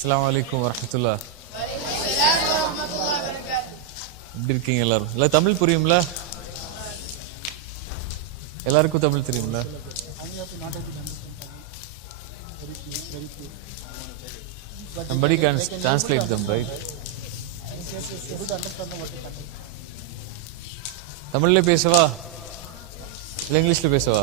அஸ்லாம் வலைக்கம் வரமத்துல்லா எப்படி இருக்கீங்க எல்லாரும்? எல்லாம் தமிழ் புரியும்ல? எல்லாருக்கும் தமிழ் தெரியும்ல? Somebody can translate them, right? தமிழ்ல பேசவா? இல்லை இங்கிலீஷ்ல பேசவா?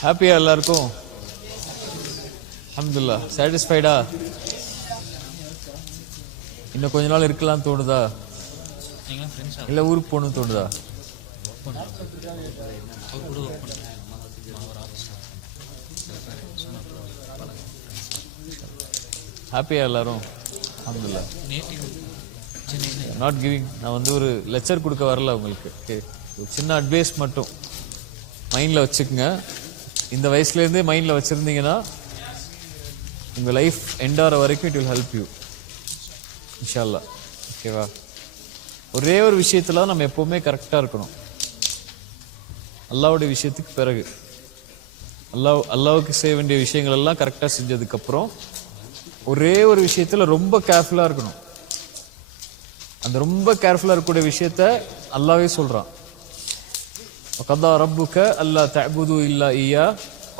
ஹாப்பியா எல்லாருக்கும்? அஹமதுல்லா சாட்டிஸ்ஃபைடா இன்னும் கொஞ்ச நாள் இருக்கலாம் தோணுதா? இல்லை இல்ல ஊருக்கு போகணும்னு தோணுதா? ஹாப்பியா எல்லாரும்? அஹமதுல்லா நாட் கிவிங் நான் வந்து ஒரு லெக்சர் கொடுக்க வரல உங்களுக்கு. ஓகே ஒரு சின்ன அட்வைஸ் மட்டும். மைண்டில் வச்சுக்கோங்க. இந்த வயசுலேருந்தே மைண்டில் வச்சுருந்தீங்கன்னா உங்கள் லைஃப் எண்டாகிற வரைக்கும் இட் வில் ஹெல்ப் யூ இன்ஷால்லா ஓகேவா ஒரே ஒரு விஷயத்துல நம்ம எப்போவுமே கரெக்டாக இருக்கணும். அல்லாவுடைய விஷயத்துக்கு பிறகு. அல்லாஹ் அல்லாவுக்கு செய்ய வேண்டிய விஷயங்கள் எல்லாம் கரெக்டாக செஞ்சதுக்கப்புறம் ஒரே ஒரு விஷயத்தில் ரொம்ப கேர்ஃபுல்லாக இருக்கணும். அந்த ரொம்ப கேர்ஃபுல்லாக இருக்கக்கூடிய விஷயத்த அல்லாவே சொல்கிறான் கதா ரப்புக்க அல்லா தபுது இல்லா ஐயா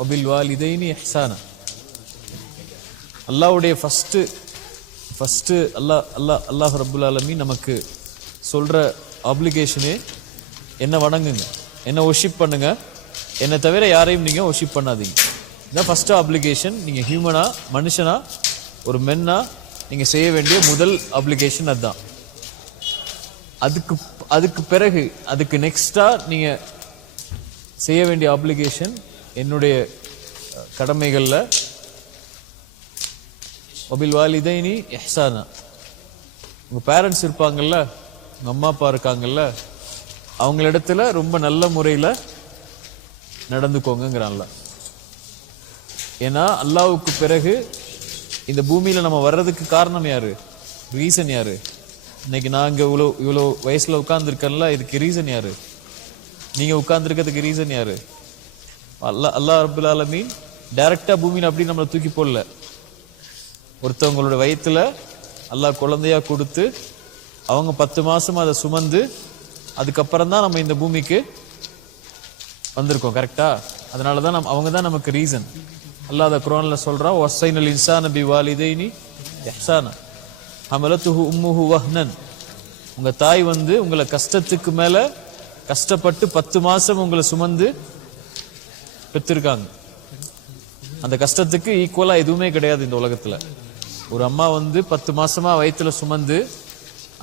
ஒபில் வாலிதைனி இஹ்சானா. அல்லாவுடைய ஃபஸ்ட்டு ஃபஸ்ட்டு அல்லாஹ் அல்லாஹ் அல்லாஹ் ரபுல் ஆலமி நமக்கு சொல்கிற ஆப்ளிகேஷனே என்ன வணங்குங்க என்ன ஒஷிப் பண்ணுங்க என்னை தவிர யாரையும் நீங்கள் ஒஷிப் பண்ணாதீங்க. இதுதான் ஃபஸ்ட்டு ஆப்ளிகேஷன் நீங்கள் ஹியூமனாக மனுஷனா ஒரு மென்னாக நீங்கள் செய்ய வேண்டிய முதல் ஆப்ளிகேஷன் அதுதான். அதுக்கு அதுக்கு பிறகு அதுக்கு நெக்ஸ்ட்டாக நீங்கள் செய்ய வேண்டிய ஆப்ளிகேஷன் என்னுடைய கடமைகளில் கடமைகள்ல ஒபில் வாலிதைனி எஹ்சானா உங்கள் பேரண்ட்ஸ் இருப்பாங்கல்ல உங்கள் அம்மா அப்பா இருக்காங்கல்ல அவங்களிடத்துல ரொம்ப நல்ல முறையில் நடந்துக்கோங்கிறான்ல ஏன்னா அல்லாவுக்கு பிறகு இந்த பூமியில் நம்ம வர்றதுக்கு காரணம் யார்? ரீசன் யார்? இன்னைக்கு நான் இங்கே இவ்வளோ இவ்வளோ வயசில் உட்காந்துருக்கேன்ல இதுக்கு ரீசன் யாரு? நீங்கள் உட்காந்துருக்கிறதுக்கு ரீசன் யாரு? அல்லா அல்லா ரபுல் ஆலமீன் டைரக்டாக பூமியில் அப்படி நம்மளை தூக்கி போடல. ஒருத்தவங்களோட வயிற்றுல அல்லா குழந்தையா கொடுத்து அவங்க பத்து மாதம் அதை சுமந்து அதுக்கப்புறம் தான் நம்ம இந்த பூமிக்கு வந்திருக்கோம் கரெக்டாக அதனால தான் நம்ம அவங்க தான் நமக்கு ரீசன் அல்லாத குரானில் சொல்கிறான் ஒசைனல் இன்சான பி வாலிதைனி எஹ்சானா. ஹமலத்துஹு உம்முஹு வஹ்னன். உங்கள் தாய் வந்து உங்களை கஷ்டத்துக்கு மேலே கஷ்டப்பட்டு பத்து மாதம் உங்களை சுமந்து பெற்றிருக்காங்க. அந்த கஷ்டத்துக்கு ஈக்குவலாக எதுவுமே கிடையாது இந்த உலகத்தில். ஒரு அம்மா வந்து பத்து மாதமாக வயிற்றுல சுமந்து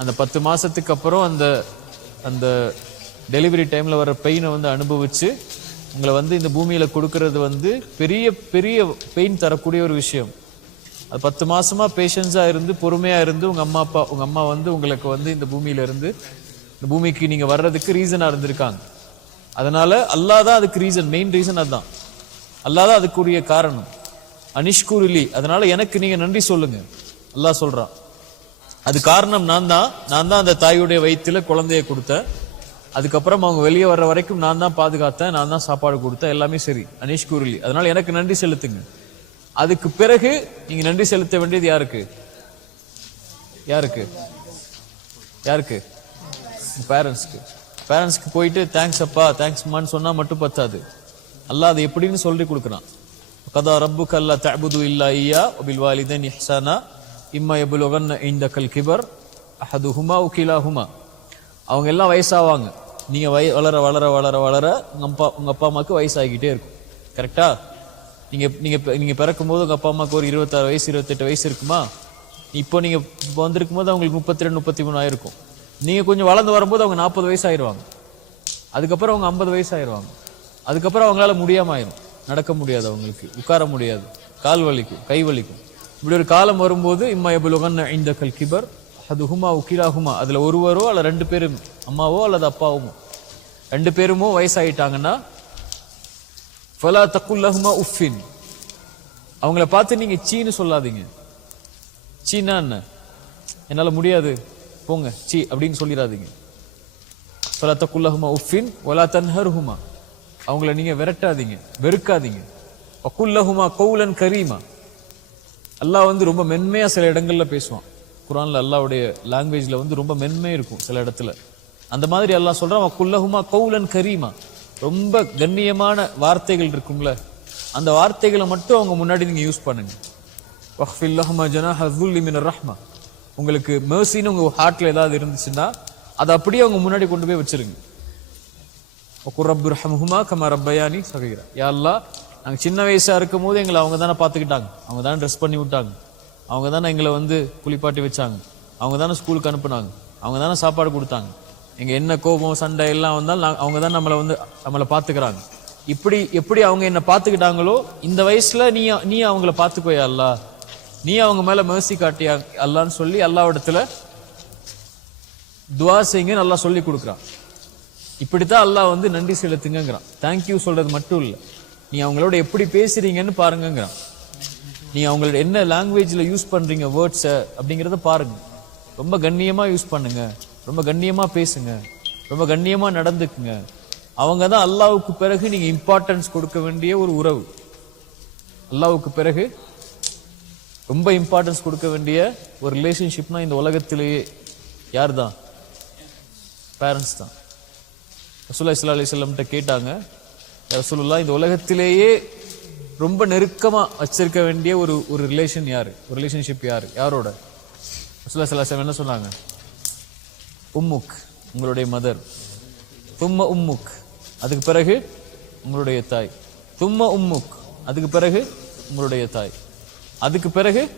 அந்த பத்து மாதத்துக்கு அப்புறம் அந்த அந்த டெலிவரி டைமில் வர பெயினை வந்து அனுபவித்து உங்களை வந்து இந்த பூமியில் கொடுக்கறது வந்து பெரிய பெரிய பெயின் தரக்கூடிய ஒரு விஷயம். அது பத்து மாசமா பேஷன்ஸா இருந்து பொறுமையா இருந்து உங்க அம்மா அப்பா உங்க அம்மா வந்து உங்களுக்கு வந்து இந்த பூமியில இருந்து இந்த பூமிக்கு நீங்க வர்றதுக்கு ரீசனா இருந்திருக்காங்க. அதனால அல்லாதான் அதுக்கு ரீசன் மெயின் ரீசன் அதுதான். அல்லாஹ் தான் அதுக்குரிய காரணம். அனிஷ்குருலி அதனால எனக்கு நீங்க நன்றி சொல்லுங்க. அல்லாஹ் சொல்றான். அது காரணம் நான் தான் நான் தான் அந்த தாயுடைய வயிற்றுல குழந்தைய கொடுத்தேன். அதுக்கப்புறம் அவங்க வெளியே வர்ற வரைக்கும் நான் தான் பாதுகாத்தேன் நான் தான் சாப்பாடு கொடுத்தேன் எல்லாமே சரி. அனிஷ்குருலி அதனால எனக்கு நன்றி செலுத்துங்க. அதுக்கு பிறகு நீங்க நன்றி செலுத்த வேண்டியது யாருக்கு? யாருக்கு? யாருக்கு? பேரண்ட்ஸ்க்கு. பேரண்ட்ஸ்க்கு போயிட்டு தேங்க்ஸ் அப்பா தேங்க்ஸ் சொன்னால் சொன்னா மட்டும் பத்தாது. அல்லாஹ் அது எப்படின்னு சொல்லி கொடுக்குறான். கதா ரப்பு கல்லா தபுது இல்லா ஐயா அபில் வாலிதன் இஹ்சானா இம்மா எபுலோகன் இந்த கல் கிபர் உகிலா ஹுமா அவங்க எல்லாம் வயசாவாங்க. நீங்கள் வய வளர வளர வளர வளர உங்கள் அப்பா உங்கள் அப்பா அம்மாவுக்கு வயசாகிக்கிட்டே இருக்கும். கரெக்டாக நீங்கள் நீங்கள் நீங்கள் நீங்க பிறக்கும் போது அப்பா அம்மாவுக்கு ஒரு இருபத்தாறு வயசு இருபத்தெட்டு வயசு இருக்குமா? இப்போ நீங்கள் இப்போ வந்திருக்கும் போது அவங்களுக்கு முப்பத்தி ரெண்டு முப்பத்தி மூணு ஆயிருக்கும். நீங்கள் கொஞ்சம் வளர்ந்து வரும்போது அவங்க நாற்பது வயசு ஆயிருவாங்க. அதுக்கப்புறம் அவங்க ஐம்பது வயசு ஆயிடுவாங்க அதுக்கப்புறம் அவங்களால முடியாமல் ஆயிரும் நடக்க முடியாது அவங்களுக்கு உட்கார முடியாது. கால் வலிக்கும் கை வலிக்கும். இப்படி ஒரு காலம் வரும்போது இம்மா எபுலுகன் இந்த கல் கிபர் அது ஹுமா உக்கிலாகுமா அதில் ஒருவரோ அல்ல ரெண்டு பேரும் அம்மாவோ அல்லது அப்பாவோ. ரெண்டு பேருமோ வயசாயிட்டாங்கன்னா ஃபலா தக்குல்லஹுமா உஃபின் அவங்கள பார்த்து நீங்க சீன்னு சொல்லாதீங்க. சீனா என்ன? என்னால முடியாது. போங்க சீ அப்படின்னு சொல்லிடாதீங்க. ஃபலா தக்குல்லஹுமா உஃபின் ஒலா தன்ஹர்ஹுமா. அவங்கள நீங்க விரட்டாதீங்க வெறுக்காதீங்க. வக்குல்லஹுமா கௌலன் கரீமா. அல்லாஹ் வந்து ரொம்ப மென்மையா சில இடங்கள்ல பேசுவான். குரான்ல அல்லாவுடைய லாங்குவேஜ்ல வந்து ரொம்ப மென்மை இருக்கும் சில இடத்துல. அந்த மாதிரி அல்லாஹ் சொல்றான் வக்குல்லஹுமா கௌலன் கரீமா. ரொம்ப கண்ணியமான வார்த்தைகள் இருக்கும்ல. அந்த வார்த்தைகளை மட்டும் அவங்க முன்னாடி நீங்கள் யூஸ் பண்ணுங்க. வஹ்ஃபில்லஹுமா ஜனாஹ ذُلِّ மின் ரஹ்மா. உங்களுக்கு மெர்சின்னு உங்கள் ஹார்ட்டில் ஏதாவது இருந்துச்சுன்னா அதை அப்படியே அவங்க முன்னாடி கொண்டு போய் வச்சிருங்க. ஒக்குர் ரஹமுமா கமா ரப்பயானி சகீரா. யாரெல்லாம் நாங்கள் சின்ன வயசாக இருக்கும் போது எங்களை அவங்க தானே பார்த்துக்கிட்டாங்க. அவங்க தானே ட்ரெஸ் பண்ணி விட்டாங்க. அவங்க தானே எங்களை வந்து குளிப்பாட்டி வச்சாங்க. அவங்க தானே ஸ்கூலுக்கு அனுப்புனாங்க. அவங்க தானே சாப்பாடு கொடுத்தாங்க. எங்கள் என்ன கோபம் சண்டை எல்லாம் வந்தாலும் அவங்க தான் நம்மளை வந்து நம்மளை பார்த்துக்கிறாங்க. இப்படி எப்படி அவங்க என்னை பார்த்துக்கிட்டாங்களோ இந்த வயசில் நீ நீ அவங்கள பார்த்துக்கோயா அல்லா. நீ அவங்க மேலே மேசி காட்டியா அல்லான்னு சொல்லி அல்லாவிடத்தில் துவா செய்யுங்க நல்லா சொல்லி கொடுக்குறான். இப்படித்தான் அல்லாஹ் வந்து நன்றி செலுத்துங்கிறான் தேங்க்யூ சொல்றது மட்டும் இல்லை. நீ அவங்களோட எப்படி பேசுறீங்கன்னு பாருங்கங்கிறான். நீ அவங்களோட என்ன லாங்குவேஜில் யூஸ் பண்ணுறீங்க வேர்ட்ஸை அப்படிங்கிறத பாருங்க. ரொம்ப கண்ணியமாக யூஸ் பண்ணுங்க. ரொம்ப கண்ணியமாக பேசுங்க. ரொம்ப கண்ணியமாக நடந்துக்குங்க. அவங்க தான் அல்லாவுக்கு பிறகு நீங்கள் இம்பார்ட்டன்ஸ் கொடுக்க வேண்டிய ஒரு உறவு. அல்லாவுக்கு பிறகு ரொம்ப இம்பார்ட்டன்ஸ் கொடுக்க வேண்டிய ஒரு ரிலேஷன்ஷிப்னா இந்த உலகத்திலேயே யார் தான். பேரண்ட்ஸ் தான் ரசூல்லா இஸ்லா அலிஸ்லம்கிட்ட கேட்டாங்க ரசூலுல்லா இந்த உலகத்திலேயே ரொம்ப நெருக்கமாக வச்சிருக்க வேண்டிய ஒரு ஒரு ரிலேஷன் யார்? ஒரு ரிலேஷன்ஷிப் யார்? யாரோட? ரசூல்லா சல்லாஹ் என்ன சொன்னாங்க? உம்முக் உங்களுடைய மதர். தும்ம உம்முக் அதுக்கு பிறகு உங்களுடைய தாய். தும்ம உம்முக் அதுக்கு பிறகு உங்களுடைய தாய். அதுக்கு பிறகு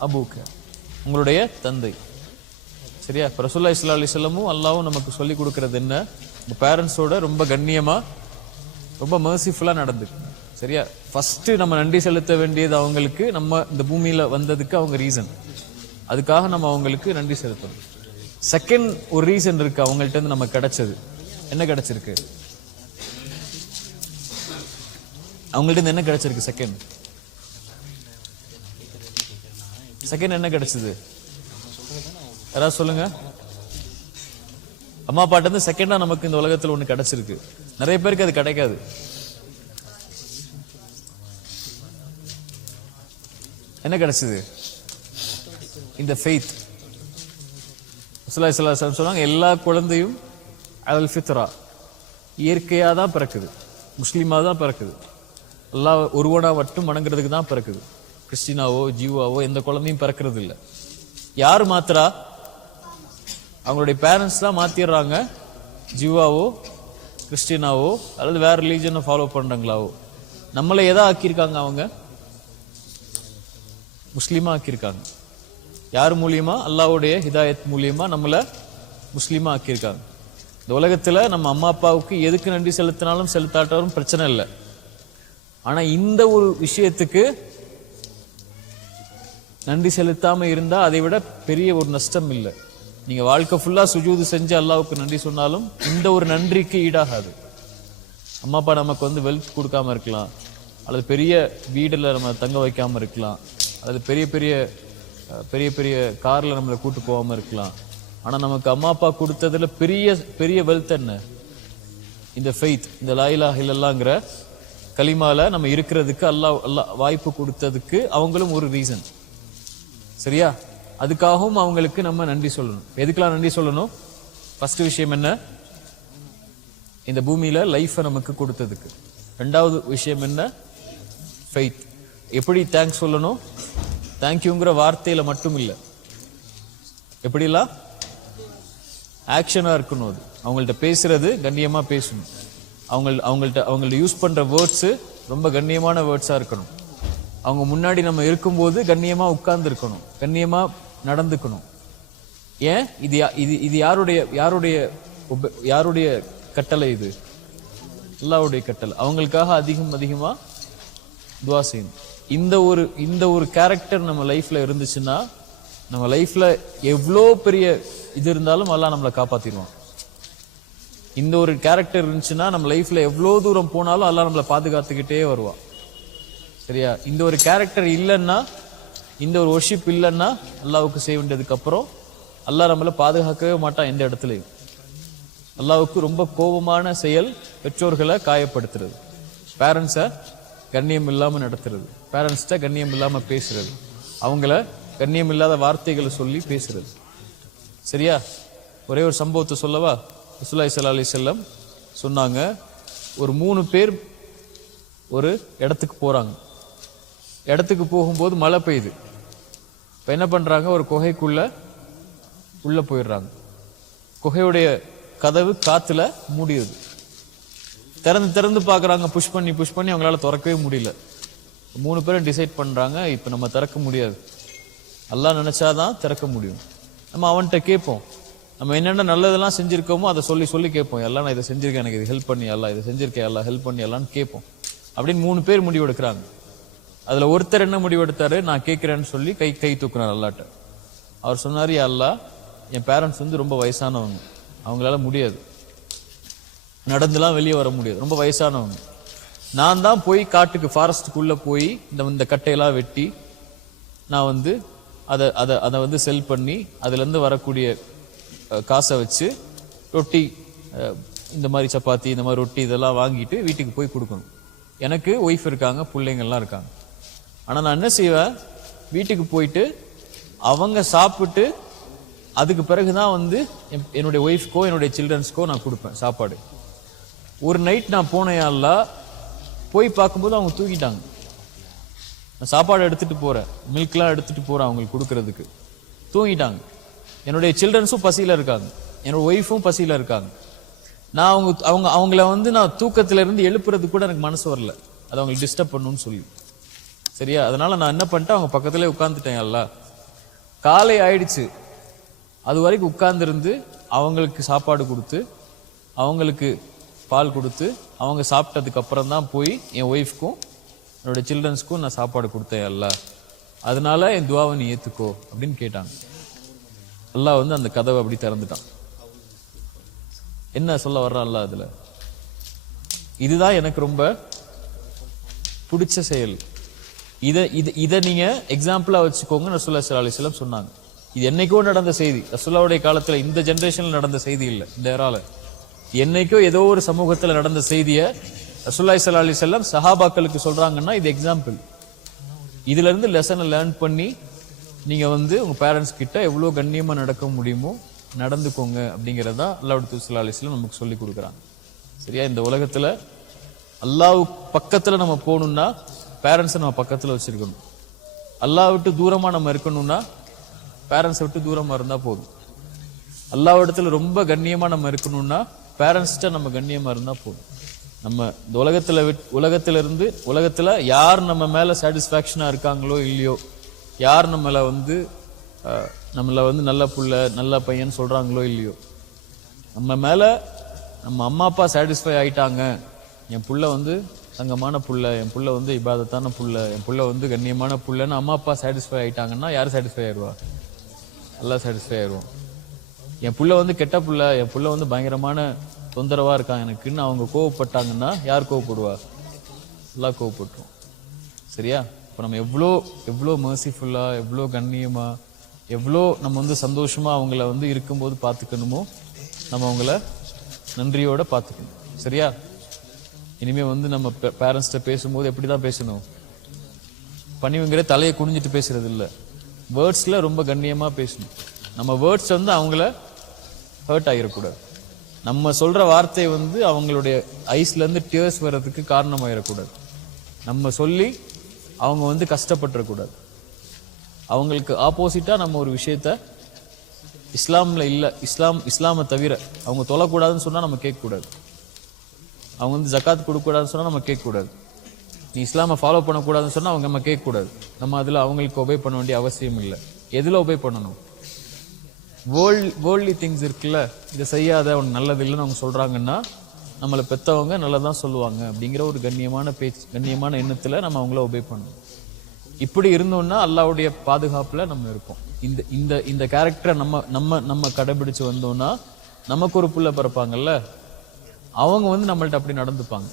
அபூக்க உங்களுடைய தந்தை. சரியா? இப்ப ரசூல்லா இஸ்லா அலிஸ்லமும் அல்லாவும் நமக்கு சொல்லி கொடுக்கறது என்ன? உங்கள் பேரண்ட்ஸோட ரொம்ப கண்ணியமா ரொம்ப மர்சிஃபுல்லாக நடந்துக்கணும் சரியா? ஃபஸ்ட்டு நம்ம நன்றி செலுத்த வேண்டியது அவங்களுக்கு நம்ம இந்த பூமியில் வந்ததுக்கு அவங்க ரீசன் அதுக்காக நம்ம அவங்களுக்கு நன்றி செலுத்தணும். செகண்ட் ஒரு ரீசன் இருக்கு அவங்கள்ட்ட இருந்து நம்ம கிடைச்சது. என்ன கிடைச்சிருக்கு? அவங்கள்ட்ட இருந்து என்ன கிடைச்சிருக்கு செகண்ட் செகண்ட் என்ன கிடைச்சது? யாராவது சொல்லுங்க. அம்மா அப்பாட்ட இருந்து செகண்டா நமக்கு இந்த உலகத்துல ஒண்ணு கிடைச்சிருக்கு. நிறைய பேருக்கு அது கிடைக்காது. என்ன கிடைச்சது? இந்த ஃபெய்த் சொன்னாங்க எல்லா குழந்தையும் அல் ஃபித்ரா இயற்கையாக தான் பிறக்குது முஸ்லீமாக தான் பிறக்குது. எல்லா ஒருவனா மட்டும் வணங்குறதுக்கு தான் பிறக்குது. கிறிஸ்டினாவோ ஜீவாவோ எந்த குழந்தையும் பிறக்கிறது இல்லை. யார் மாத்திரா அவங்களுடைய பேரண்ட்ஸ் தான் மாத்திடுறாங்க. ஜீவாவோ கிறிஸ்டினாவோ அல்லது வேற ரிலீஜனை ஃபாலோ பண்ணுறாங்களாவோ நம்மளை எதா ஆக்கியிருக்காங்க அவங்க? முஸ்லீமாக ஆக்கியிருக்காங்க. யார் மூலியமா? அல்லாஹ்வுடைய ஹிதாயத் மூலியமா நம்மளை முஸ்லீமா ஆக்கியிருக்காங்க. இந்த உலகத்தில் நம்ம அம்மா அப்பாவுக்கு எதுக்கு நன்றி செலுத்தினாலும் செலுத்தாட்டாலும் பிரச்சனை இல்லை. ஆனால் இந்த ஒரு விஷயத்துக்கு நன்றி செலுத்தாமல் இருந்தால் அதை விட பெரிய ஒரு நஷ்டம் இல்லை. நீங்கள் வாழ்க்கை ஃபுல்லாக சுஜூது செஞ்சு அல்லாவுக்கு நன்றி சொன்னாலும் இந்த ஒரு நன்றிக்கு ஈடாகாது. அம்மா அப்பா நமக்கு வந்து வெல்த் கொடுக்காம இருக்கலாம். அல்லது பெரிய வீடில் நம்ம தங்க வைக்காமல் இருக்கலாம். அல்லது பெரிய பெரிய பெரிய பெரிய காரில் நம்மளை கூட்டு போகாம இருக்கலாம். ஆனால் நமக்கு அம்மா அப்பா கொடுத்ததுல பெரிய பெரிய வெல்த் என்ன? இந்த ஃபெய்த் இந்த லாயிலா ஹில்லாங்கிற களிமால நம்ம இருக்கிறதுக்கு அல்லாஹ் அல்லா வாய்ப்பு கொடுத்ததுக்கு அவங்களும் ஒரு ரீசன் சரியா? அதுக்காகவும் அவங்களுக்கு நம்ம நன்றி சொல்லணும். எதுக்கெல்லாம் நன்றி சொல்லணும்? ஃபர்ஸ்ட் விஷயம் என்ன? இந்த பூமியில லைஃபை நமக்கு கொடுத்ததுக்கு. ரெண்டாவது விஷயம் என்ன? ஃபெய்த் எப்படி தேங்க்ஸ் சொல்லணும்? தேங்க்யூங்கிற வார்த்தையில மட்டும் இல்லை. எப்படிலாம் ஆக்ஷனா இருக்கணும் அது. அவங்கள்ட்ட பேசுறது கண்ணியமா பேசணும். அவங்க அவங்கள்ட்ட அவங்கள்ட்ட யூஸ் பண்ற வேர்ட்ஸ் ரொம்ப கண்ணியமான வேர்ட்ஸா இருக்கணும். அவங்க முன்னாடி நம்ம இருக்கும்போது கண்ணியமா உட்கார்ந்து இருக்கணும் கண்ணியமா நடந்துக்கணும். ஏன்? இது யா- இது இது யாருடைய யாருடைய உப- யாருடைய கட்டளை இது? எல்லாருடைய கட்டளை. அவங்களுக்காக அதிகம் அதிகமாக துவா செய்யணும். இந்த ஒரு இந்த ஒரு கேரக்டர் நம்ம லைஃப்ல இருந்துச்சுன்னா நம்ம லைஃப்ல எவ்வளோ பெரிய இது இருந்தாலும் எல்லாம் நம்மளை காப்பாத்திடுவான். இந்த ஒரு கேரக்டர் இருந்துச்சுன்னா நம்ம லைஃப்ல எவ்வளோ தூரம் போனாலும் எல்லாம் நம்மளை பாதுகாத்துக்கிட்டே வருவான். சரியா? இந்த ஒரு கேரக்டர் இல்லைன்னா இந்த ஒரு ஒர்ஷிப் இல்லைன்னா அல்லாவுக்கு செய்ய வேண்டியதுக்கு அப்புறம் அல்லாஹ் நம்மளை பாதுகாக்கவே மாட்டான் எந்த இடத்துலையும். அல்லாவுக்கு ரொம்ப கோபமான செயல் பெற்றோர்களை காயப்படுத்துறது. பேரண்ட்ஸை கண்ணியம் இல்லாமல் நடத்துறது. பேரண்ட்ஸ்கிட்ட கண்ணியம் இல்லாமல் பேசுறது. அவங்கள கண்ணியம் இல்லாத வார்த்தைகளை சொல்லி பேசுறது. சரியா? ஒரே ஒரு சம்பவத்தை சொல்லவா? ரசூலுல்லாஹி சல்லா அலி செல்லம் சொன்னாங்க. ஒரு மூணு பேர் ஒரு இடத்துக்கு போகிறாங்க இடத்துக்கு போகும்போது மழை பெய்யுது. இப்போ என்ன பண்ணுறாங்க ஒரு குகைக்குள்ளே உள்ளே போயிடுறாங்க. குகையுடைய கதவு காற்றுல மூடிடுது. திறந்து திறந்து பார்க்குறாங்க. புஷ் பண்ணி புஷ் பண்ணி அவங்களால திறக்கவே முடியல. மூணு பேரும் டிசைட் பண்ணுறாங்க இப்போ நம்ம திறக்க முடியாது. அல்லா நினச்சா தான் திறக்க முடியும். நம்ம அவன்கிட்ட கேட்போம். நம்ம என்னென்ன நல்லதெல்லாம் செஞ்சுருக்கோமோ அதை சொல்லி சொல்லி கேட்போம். எல்லாம் நான் இதை செஞ்சுருக்கேன் எனக்கு இது ஹெல்ப் பண்ணி எல்லாம் இதை செஞ்சிருக்கேன் எல்லாம் ஹெல்ப் பண்ணி எல்லாம்னு கேட்போம். அப்படின்னு மூணு பேர் முடிவு எடுக்கிறாங்க அதில் ஒருத்தர் என்ன முடிவு எடுத்தாரு நான் கேட்குறேன்னு சொல்லி கை கை தூக்குனார் அல்லாட்ட. அவர் சொன்னார் "யா என் பேரண்ட்ஸ் வந்து ரொம்ப வயசானவங்க. அவங்களால முடியாது. நடந்துலாம் வெளியே வர முடியாது. ரொம்ப வயசானவங்க. நான் தான் போய் காட்டுக்கு ஃபாரஸ்ட்டுக்குள்ளே போய் இந்த இந்த கட்டையெல்லாம் வெட்டி நான் வந்து அதை அதை அதை வந்து செல் பண்ணி அதுலேருந்து வரக்கூடிய காசை வச்சு ரொட்டி இந்த மாதிரி சப்பாத்தி இந்த மாதிரி ரொட்டி இதெல்லாம் வாங்கிட்டு வீட்டுக்கு போய் கொடுக்கணும். எனக்கு ஒய்ஃப் இருக்காங்க பிள்ளைங்கள்லாம் இருக்காங்க. ஆனால் நான் என்ன செய்வேன்? வீட்டுக்கு போயிட்டு அவங்க சாப்பிட்டு அதுக்கு பிறகு தான் வந்து என்- என்னுடைய ஒய்ஃப்க்கோ என்னுடைய சில்ட்ரன்ஸ்க்கோ நான் கொடுப்பேன் சாப்பாடு. ஒரு நைட் நான் போனேன் அல்லா போய் பார்க்கும்போது அவங்க தூங்கிட்டாங்க நான் சாப்பாடு எடுத்துகிட்டு போகிறேன் மில்க்லாம் எடுத்துகிட்டு போகிறேன் அவங்களுக்கு கொடுக்கறதுக்கு. தூங்கிட்டாங்க. என்னுடைய சில்ட்ரன்ஸும் பசியில் இருக்காங்க. என்னோட ஒய்ஃபும் பசியில் இருக்காங்க. நான் அவங்க அவங்க அவங்கள வந்து நான் தூக்கத்திலேருந்து எழுப்புறதுக்கு கூட எனக்கு மனசு வரல. அது அவங்களுக்கு டிஸ்டர்ப் பண்ணணும்னு சொல்லி. சரியா? அதனால் நான் என்ன பண்ணிட்டேன்? அவங்க பக்கத்துலேயே உட்காந்துட்டேன் அல்ல காலை ஆயிடுச்சு. அது வரைக்கும் உட்காந்துருந்து அவங்களுக்கு சாப்பாடு கொடுத்து அவங்களுக்கு பால் கொடுத்து அவங்க சாப்பிட்டதுக்கு அப்புறம் தான் போய் என் ஒய்ஃப்க்கும் என்னோட சில்ட்ரன்ஸ்க்கும் நான் சாப்பாடு கொடுத்தேன் அல்ல அதனால என் துவாவை நீ ஏத்துக்கோ அப்படின்னு கேட்டாங்க. அல்லாஹ் வந்து அந்த கதவை அப்படி திறந்துட்டான். என்ன சொல்ல வர்றான் அல்ல அதுல? இதுதான் எனக்கு ரொம்ப பிடிச்ச செயல். இதை இதை இதை நீங்க எக்ஸாம்பிளா வச்சுக்கோங்க ரசூல்லா ஸல்லல்லாஹு அலிஸ்லாம் சொன்னாங்க. இது என்னைக்கோ நடந்த செய்தி. ரசூல்லாவுடைய காலத்துல இந்த ஜெனரேஷன்ல நடந்த செய்தி இல்லை இந்த ஏரால என்னைக்கோ ஏதோ ஒரு சமூகத்தில் நடந்த செய்தியை ரசூல்லாய் சல்லா அலி செல்லம் சஹாபாக்களுக்கு சொல்கிறாங்கன்னா இது எக்ஸாம்பிள் இதுலேருந்து லெசனை லேர்ன் பண்ணி நீங்கள் வந்து உங்கள் பேரண்ட்ஸ் கிட்ட எவ்வளோ கண்ணியமாக நடக்க முடியுமோ நடந்துக்கோங்க அப்படிங்கிறதா அல்லாஹ் ஸல்லல்லாஹு அலைஹி நமக்கு சொல்லி கொடுக்குறாங்க. சரியா? இந்த உலகத்தில் அல்லாஹ் பக்கத்தில் நம்ம போகணும்னா பேரண்ட்ஸை நம்ம பக்கத்தில் வச்சிருக்கணும். அல்லாஹ் விட்டு தூரமாக நம்ம இருக்கணும்னா பேரண்ட்ஸை விட்டு தூரமாக இருந்தால் போதும். அல்லாஹ் ரொம்ப கண்ணியமாக நம்ம இருக்கணும்னா பேரண்ட்ஸ்கிட்ட நம்ம கண்ணியமாக இருந்தால் போதும். நம்ம இந்த உலகத்தில் விட்- உலகத்திலிருந்து உலகத்தில் யார் நம்ம மேலே சாட்டிஸ்ஃபேக்ஷனாக இருக்காங்களோ இல்லையோ யார் நம்மளை வந்து நம்மளை வந்து நல்ல புள்ள நல்ல பையன் சொல்கிறாங்களோ இல்லையோ நம்ம மேலே நம்ம அம்மா அப்பா சாட்டிஸ்ஃபை ஆகிட்டாங்க என் புள்ள வந்து தங்கமான புள்ள என் புள்ள வந்து இபாதத்தான புள்ள என் புள்ள வந்து கண்ணியமான புள்ளன்னு அம்மா அப்பா சாட்டிஸ்ஃபை ஆகிட்டாங்கன்னா யார் சாட்டிஸ்ஃபை ஆயிடுவா எல்லாம் சாட்டிஸ்ஃபை ஆயிடுவோம் என் புள்ள வந்து கெட்ட புள்ள என் புள்ள வந்து பயங்கரமான தொந்தரவா இருக்கான் எனக்குன்னு அவங்க கோவப்பட்டாங்கன்னா யார் கோவப்படுவா? எல்லாம் கோவப்பட்டுரும். சரியா? இப்போ நம்ம எவ்வளோ எவ்வளோ மர்சிஃபுல்லா எவ்வளோ கண்ணியமா எவ்வளோ நம்ம வந்து சந்தோஷமா அவங்கள வந்து இருக்கும்போது பார்த்துக்கணுமோ நம்ம அவங்கள நன்றியோட பார்த்துக்கணும். சரியா? இனிமேல் வந்து நம்ம பேரண்ட்ஸ்கிட்ட பேசும்போது எப்படி தான் பேசணும்? பணிவுங்கிற தலையை குனிஞ்சிட்டு பேசுறது இல்லை வேர்ட்ஸில் ரொம்ப கண்ணியமாக பேசணும். நம்ம வேர்ட்ஸ் வந்து அவங்கள ஹர்ட் ஆகிடக்கூடாது நம்ம சொல்கிற வார்த்தை வந்து அவங்களுடைய ஐஸ்லேருந்து டியர்ஸ் வர்றதுக்கு காரணமாயிடக்கூடாது நம்ம சொல்லி அவங்க வந்து கஷ்டப்பட்டுறக்கூடாது. அவங்களுக்கு ஆப்போசிட்டாக நம்ம ஒரு விஷயத்த இஸ்லாமில் இல்லை இஸ்லாம் இஸ்லாமை தவிர அவங்க தொழக்கூடாதுன்னு சொன்னால் நம்ம கேட்கக்கூடாது. அவங்க வந்து ஜக்காத் கொடுக்கக்கூடாதுன்னு சொன்னால் நம்ம கேட்கக்கூடாது. நீ இஸ்லாமை ஃபாலோ பண்ணக்கூடாதுன்னு சொன்னால் அவங்க நம்ம கேட்கக்கூடாது. நம்ம அதில் அவங்களுக்கு ஒபே பண்ண வேண்டிய அவசியம் இல்லை. எதில் ஒபே பண்ணணும்? வேர்ல்ட் வேர்ல்ட்லி திங்ஸ் இருக்குல்ல இதை செய்யாத ஒன்று நல்லது இல்லைன்னு அவங்க சொல்கிறாங்கன்னா நம்மளை பெற்றவங்க நல்லதான் சொல்லுவாங்க அப்படிங்கிற ஒரு கண்ணியமான பேச்சு கண்ணியமான எண்ணத்தில் நம்ம அவங்கள ஒபே பண்ணணும். இப்படி இருந்தோம்னா அல்லாவுடைய பாதுகாப்பில் நம்ம இருப்போம். இந்த இந்த இந்த கேரக்டரை நம்ம நம்ம நம்ம கடைபிடிச்சு வந்தோம்னா நமக்கு ஒரு புள்ள பிறப்பாங்கல்ல அவங்க வந்து நம்மள்ட்ட அப்படி நடந்துப்பாங்க.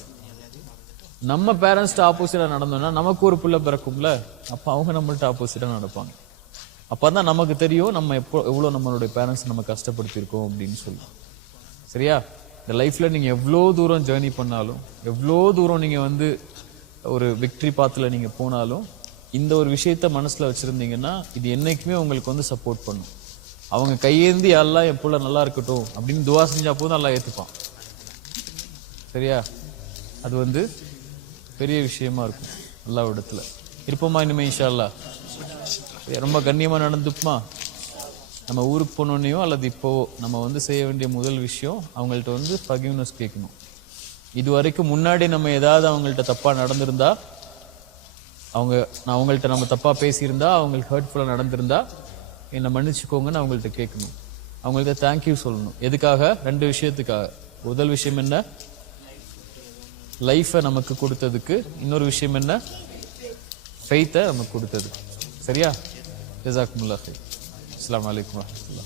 நம்ம பேரண்ட்ஸ்ட்டு ஆப்போசிட்டாக நடந்தோம்னா நமக்கு ஒரு புள்ள பிறக்கும்ல அப்போ அவங்க நம்மள்ட்ட ஆப்போசிட்டாக நடப்பாங்க. அப்பதான் நமக்கு தெரியும் நம்ம எப்போ எவ்வளவு நம்மளுடைய பேரண்ட்ஸ் நம்ம கஷ்டப்படுத்தியிருக்கோம் அப்படின்னு சொல்லி சரியா? இந்த லைஃப்ல நீங்க எவ்வளோ தூரம் ஜேர்னி பண்ணாலும் எவ்வளோ தூரம் நீங்க வந்து ஒரு விக்ட்ரி பாத்துல நீங்க போனாலும் இந்த ஒரு விஷயத்த மனசுல வச்சிருந்தீங்கன்னா இது என்னைக்குமே உங்களுக்கு வந்து சப்போர்ட் பண்ணும். அவங்க கையேந்தி எல்லாம் என் நல்லா இருக்கட்டும் அப்படின்னு துவா செஞ்சால் போதும் நல்லா ஏத்துப்பான். சரியா? அது வந்து பெரிய விஷயமா இருக்கும் எல்லா இடத்துல. இருப்போமா இனிமே இன்ஷா அல்லாஹ்? ரொம்ப கண்ணியமாக நடந்துப்புமா நம்ம ஊருக்கு போனோடனையோ அல்லது இப்போ நம்ம வந்து செய்ய வேண்டிய முதல் விஷயம் அவங்கள்ட்ட வந்து ஃபகிவ்னஸ் கேட்கணும். இது வரைக்கும் முன்னாடி நம்ம ஏதாவது அவங்கள்ட்ட தப்பாக நடந்திருந்தா அவங்க நான் அவங்கள்ட்ட நம்ம தப்பாக பேசியிருந்தா அவங்களுக்கு ஹர்ட்ஃபுல்லாக நடந்திருந்தா என்னை மன்னிச்சுக்கோங்கன்னு அவங்கள்ட்ட கேட்கணும். அவங்கள்ட்ட தேங்க்யூ சொல்லணும். எதுக்காக? ரெண்டு விஷயத்துக்காக. முதல் விஷயம் என்ன? லைஃப்பை நமக்கு கொடுத்ததுக்கு. இன்னொரு விஷயம் என்ன? ஃபெய்த்தை நமக்கு கொடுத்தது சரியா? جزاكم الله خير. السلام عليكم ورحمة الله.